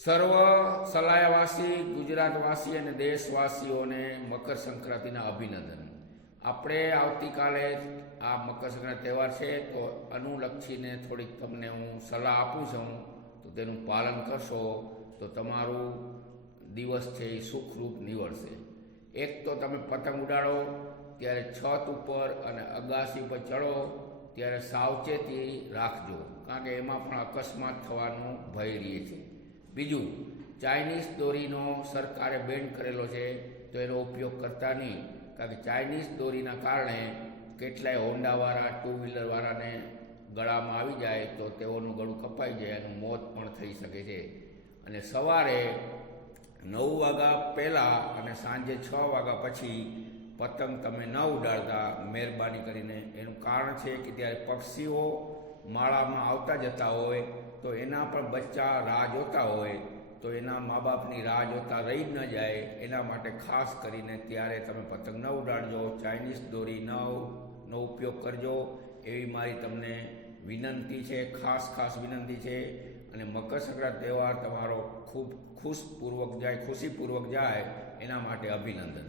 સર્વ સલાયાવાસી ગુજરાતવાસી અને દેશવાસીઓને મકર સંક્રાંતિના અભિનંદન। આપણે આવતીકાલે આ મકર સંક્રાંતિ તહેવાર છે, તો અનુલક્ષીને થોડીક તમને હું સલાહ આપું છું, તો તેનું પાલન કરશો તો તમારું દિવસ છે એ સુખરૂપ નીવડશે। એક તો તમે પતંગ ઉડાડો ત્યારે છત ઉપર અને અગાસી પર ચડો ત્યારે સાવચેતી રાખજો, કારણ કે એમાં પણ અકસ્માત થવાનો ભય રહે છે। બીજું, ચાઇનીઝ દોરીનો સરકારે બેન કરેલો છે, તો એનો ઉપયોગ કરતા નહીં, કારણ કે ચાઇનીઝ દોરીના કારણે કેટલાય હોન્ડાવાળા ટુ વ્હીલરવાળાને ગળામાં આવી જાય તો તેઓનું ગળું કપાઈ જાય અને મોત પણ થઈ શકે છે। અને સવારે 9 વાગ્યા પહેલાં અને સાંજે 6 વાગ્યા પછી પતંગ તમે ન ઉડાડતા મહેરબાની કરીને। એનું કારણ છે કે ત્યારે પક્ષીઓ માળામાં આવતા જતા હોય તો એના પણ બચ્ચા રાહ જોતા હોય, તો એના મા બાપની રાહ જોતા રહી ન જાય, એના માટે ખાસ કરીને ત્યારે તમે પતંગ ન ઉડાડજો, ચાઇનીઝ દોરી નો ઉપયોગ કરજો, એવી મારી તમને વિનંતી છે, ખાસ વિનંતી છે। અને મકર સંક્રાંતિ તહેવાર તમારો ખૂબ ખુશીપૂર્વક જાય એના માટે અભિનંદન।